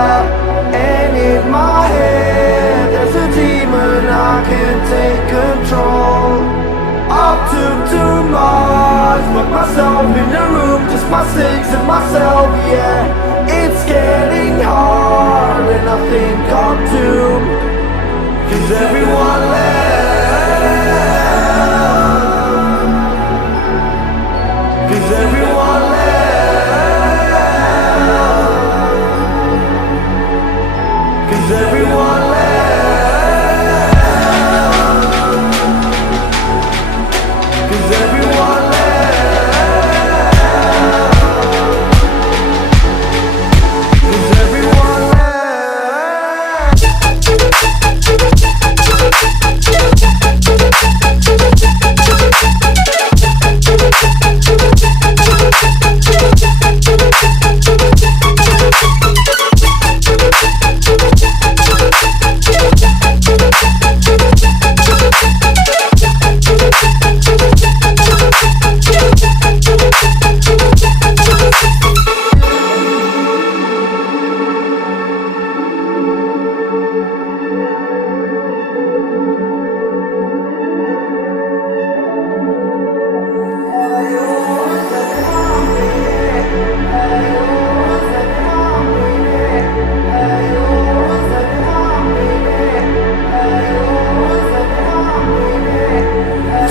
yeah. And in my head there's a demon, I can't take control. I've took too much, locked myself in a room, just my six and myself, yeah. It's getting hard and I think I'm doomed, 'cause everyone left, 'cause everyone left, 'cause everyone left, 'cause everyone left, 'cause everyone left.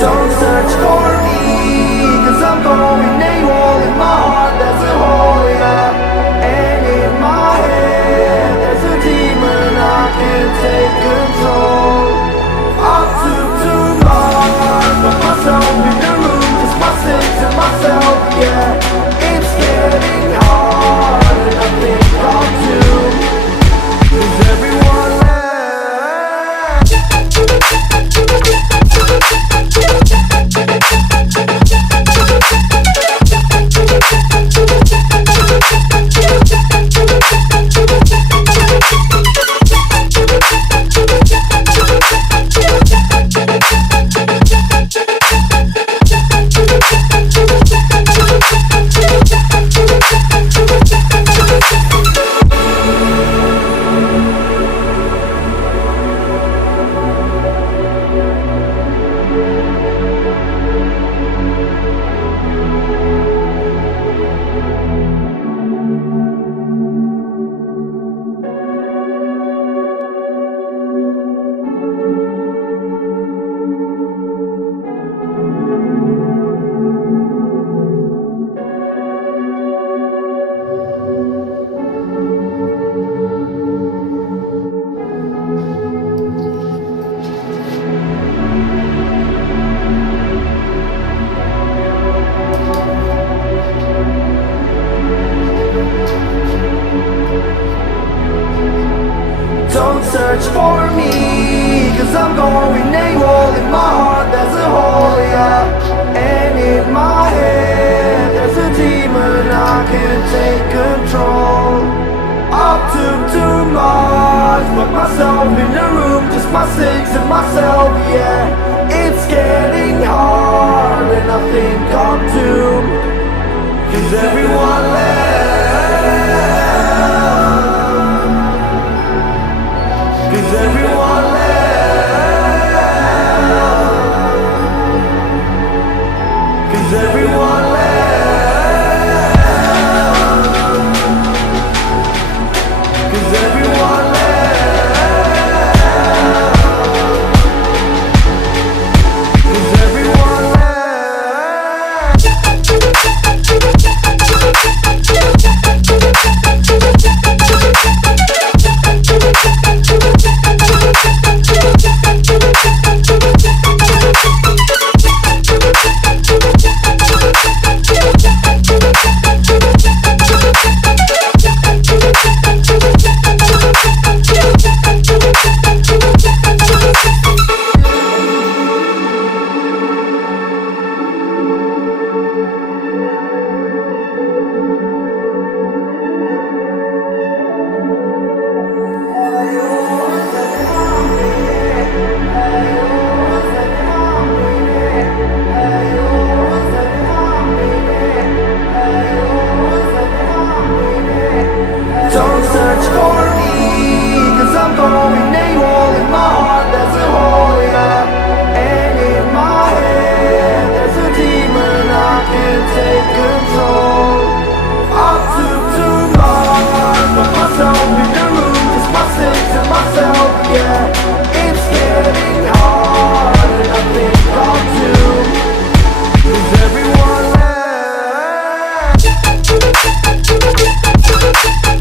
Don't search for me, 'cause I'm going AWOL. In my heart there's a hole, yeah. And in my head there's a demon, I can't take control. I took too much, put myself in the room, just my six and myself, yeah. It's getting hard and I think I'm doomed, 'cause everyone left. Don't search for me, 'cause I'm going AWOL. In my heart there's a hole, yeah. And in my head there's a demon, I can't take control. I took too much, locked myself in a room, just my six and myself, yeah. It's getting hard and I think I'm doomed, 'cause everyone left.